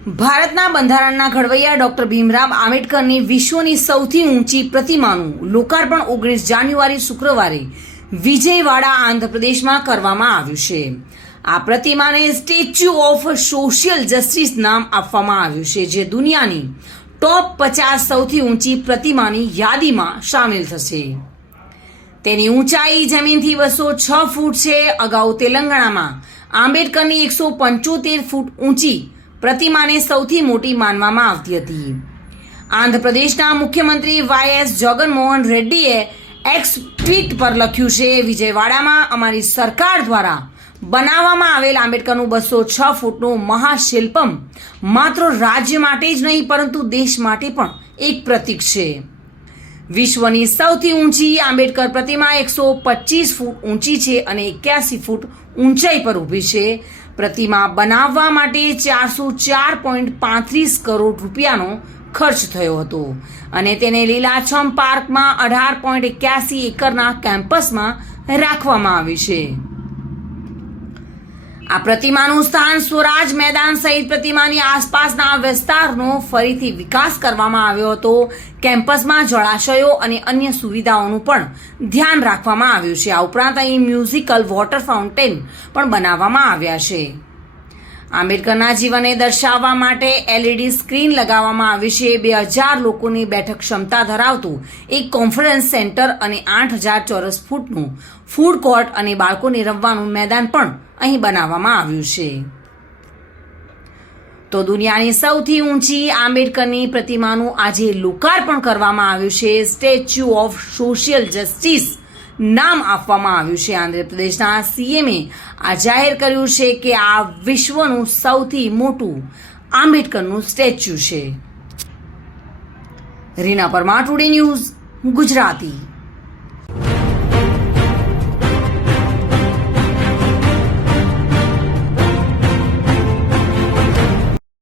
ભારતના બંધારણના ઘડવૈયા ડોક્ટર ભીમરાવ આંબેડકરની વિશ્વની સૌથી ઊંચી પ્રતિમાનું લોકાર્પણ ઓગણીસ જાન્યુઆરી શુક્રવારે વિજયવાડા આંધ્રપ્રદેશમાં કરવામાં આવ્યું છે. આ પ્રતિમાને સ્ટેચ્યુ ઓફ સોશિયલ જસ્ટિસ નામ આપવામાં આવ્યું છે, જે દુનિયાની ટોપ પચાસ સૌથી ઊંચી પ્રતિમાની યાદીમાં સામેલ થશે. તેની ઊંચાઈ જમીનથી બસો છ ફૂટ છે. અગાઉ તેલંગાણામાં આંબેડકરની એકસો પંચોતેર ફૂટ ઊંચી પ્રતિમાને સૌથી મોટી માનવામાં આવતી હતી. આંધ્રપ્રદેશના મુખ્યમંત્રી વાય એસ જગનમોહન રેડ્ડીએ એક્સ ટ્વીટ પર લખ્યું છે, વિજયવાડામાં અમારી સરકાર દ્વારા બનાવવામાં આવેલ આંબેડકરનું બસો છ ફૂટનું મહાશિલ્પમ માત્ર રાજ્ય માટે જ નહીં, પરંતુ દેશ માટે પણ એક પ્રતીક છે. વિશ્વની સૌથી ઊંચી આંબેડકર પ્રતિમા એકસો પચીસ ફૂટ ઊંચી છે અને એક્યાસી ફૂટ ઊંચાઈ પર ઊભી છે. પ્રતિમા બનાવવા માટે ચારસો ચાર પોઈન્ટ પાંત્રીસ કરોડ રૂપિયાનો ખર્ચ થયો હતો અને તેને લીલાછમ પાર્કમાં અઢાર પોઈન્ટ એક્યાસી એકરના કેમ્પસમાં રાખવામાં આવી છે. આ પ્રતિમાનું સ્થાન સ્વરાજ મેદાન સહિત પ્રતિમાની આસપાસના વિસ્તારનો ફરીથી વિકાસ કરવામાં આવ્યો હતો. કેમ્પસમાં જળાશયો અને અન્ય સુવિધાઓનું પણ ધ્યાન રાખવામાં આવ્યું છે. આ ઉપરાંત અહીં મ્યુઝિકલ વોટર ફાઉન્ટેન પણ બનાવવામાં આવ્યા છે. આંબેડકરના જીવનને દર્શાવવા માટે એલઈડી સ્ક્રીન લગાવવામાં આવી છે. બે હજાર લોકોની બેઠક ક્ષમતા ધરાવતું એક કોન્ફરન્સ સેન્ટર અને આઠ હજાર ચોરસ ફૂટનું ફૂડ કોર્ટ અને બાળકોને રમવાનું મેદાન પણ અહીં બનાવવામાં આવ્યું છે. તો દુનિયાની સૌથી ઊંચી આંબેડકરની પ્રતિમાનું આજે લોકાર્પણ કરવામાં આવ્યું છે. સ્ટેચ્યુ ઓફ સોશિયલ જસ્ટિસ નામ આપવામાં આવ્યું છે આંધ્રપ્રદેશના સીએમએ આ જાહેર કર્યું છે કે આ વિશ્વનું સૌથી મોટું આંબેડકરનું સ્ટેચ્યુ છે. Reena Parmar, today news Gujarati.